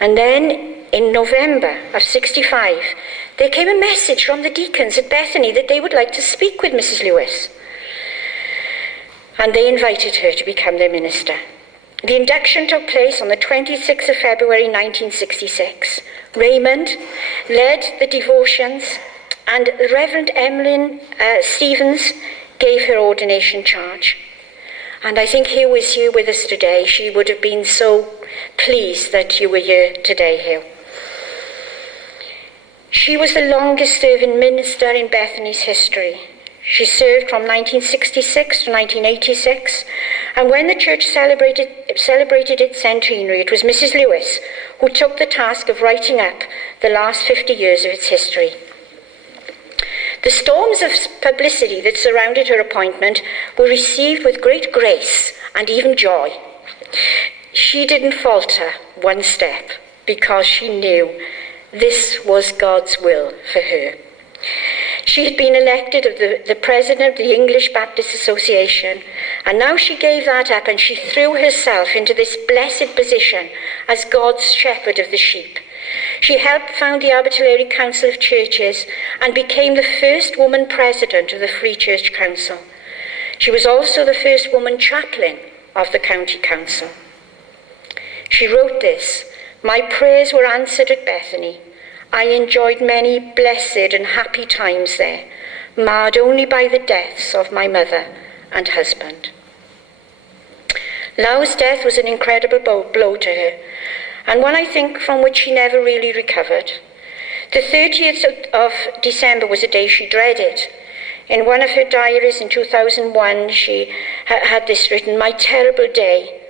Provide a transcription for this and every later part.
And then in November of 65, there came a message from the deacons at Bethany that they would like to speak with Mrs. Lewis. And they invited her to become their minister. The induction took place on the 26th of February 1966. Raymond led the devotions, and Reverend Emmeline Stevens gave her ordination charge. And I think here was you with us today. She would have been so pleased that you were here today, Hugh. She was the longest serving minister in Bethany's history. She served from 1966 to 1986, and when the church celebrated its centenary, it was Mrs. Lewis who took the task of writing up the last 50 years of its history. The storms of publicity that surrounded her appointment were received with great grace and even joy. She didn't falter one step because she knew this was God's will for her. She had been elected the president of the English Baptist Association, and now she gave that up and she threw herself into this blessed position as God's shepherd of the sheep. She helped found the Arbitrary Council of Churches and became the first woman president of the Free Church Council. She was also the first woman chaplain of the County Council. She wrote this: "My prayers were answered at Bethany. I enjoyed many blessed and happy times there, marred only by the deaths of my mother and husband." Lau's death was an incredible blow to her, and one, I think, from which she never really recovered. The 30th of December was a day she dreaded. In one of her diaries in 2001, she had this written: "My terrible day.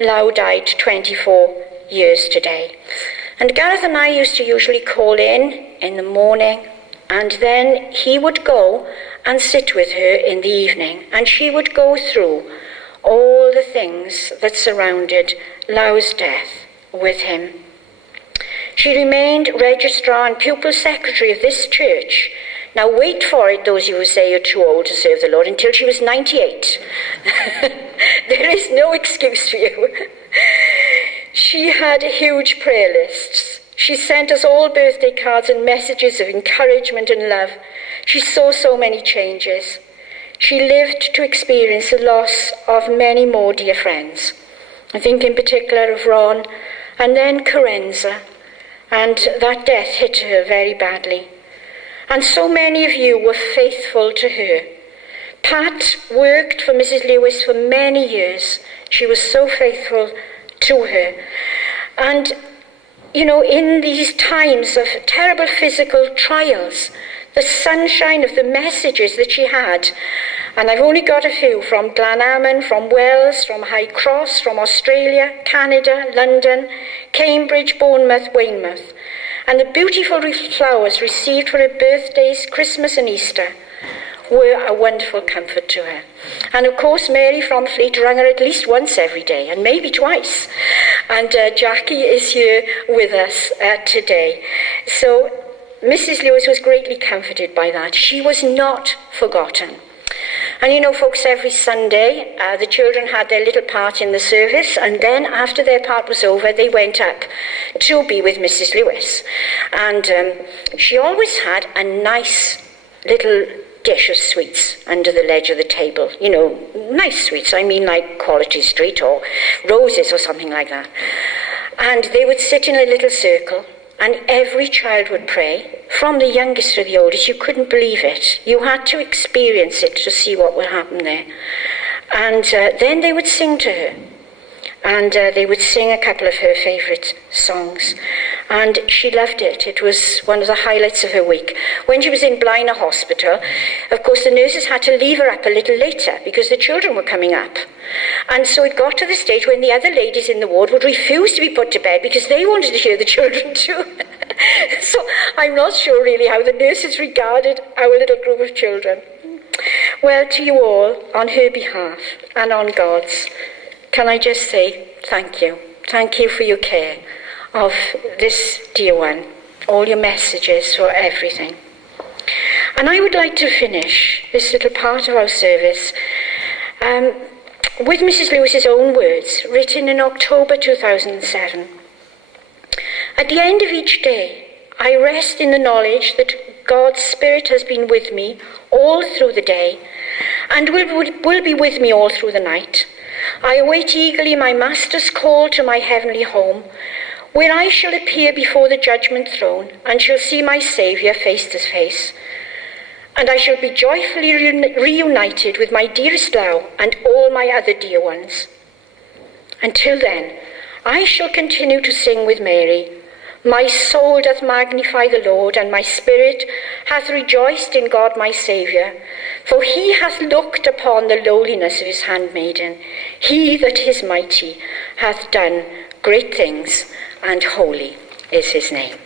Lau died 24 years today." And Gareth and I used to usually call in the morning, and then he would go and sit with her in the evening, and she would go through all the things that surrounded Lau's death with him. She remained registrar and pupil secretary of this church. Now wait for it, those of you who say you're too old to serve the Lord, until she was 98. There is no excuse for you. She had huge prayer lists. She sent us all birthday cards and messages of encouragement and love. She saw so many changes. She lived to experience the loss of many more dear friends. I think in particular of Ron, and then Carenza, and that death hit her very badly. And so many of you were faithful to her. Pat worked for Mrs. Lewis for many years. She was so faithful to her. And, you know, in these times of terrible physical trials, the sunshine of the messages that she had, and I've only got a few from Glenalmond, from Wales, from High Cross, from Australia, Canada, London, Cambridge, Bournemouth, Weymouth, and the beautiful flowers received for her birthdays, Christmas and Easter were a wonderful comfort to her. And of course Mary from Fleet rang her at least once every day, and maybe twice. And Jackie is here with us today. So Mrs. Lewis was greatly comforted by that. She was not forgotten. And you know, folks, every Sunday the children had their little part in the service, and then after their part was over, they went up to be with Mrs. Lewis. And she always had a nice little dish of sweets under the ledge of the table. You know, nice sweets. I mean like Quality Street or Roses or something like that. And they would sit in a little circle, and every child would pray, from the youngest to the oldest. You couldn't believe it. You had to experience it to see what would happen there. And then they would sing to her. And they would sing a couple of her favourite songs. And she loved it. It was one of the highlights of her week. When she was in Blaenau Hospital, of course, the nurses had to leave her up a little later because the children were coming up. And so it got to the stage when the other ladies in the ward would refuse to be put to bed because they wanted to hear the children too. So I'm not sure really how the nurses regarded our little group of children. Well, to you all, on her behalf and on God's, can I just say thank you. Thank you for your care of this dear one, all your messages, for everything. And I would like to finish this little part of our service with Mrs. Lewis's own words, written in October 2007. At the end of each day, I rest in the knowledge that God's Spirit has been with me all through the day and will be with me all through the night. I await eagerly my Master's call to my heavenly home, where I shall appear before the judgment throne and shall see my Saviour face to face. And I shall be joyfully reunited with my dearest Lau and all my other dear ones. Until then, I shall continue to sing with Mary. My soul doth magnify the Lord, and my spirit hath rejoiced in God my Saviour. For he hath looked upon the lowliness of his handmaiden. He that is mighty hath done great things, and holy is his name.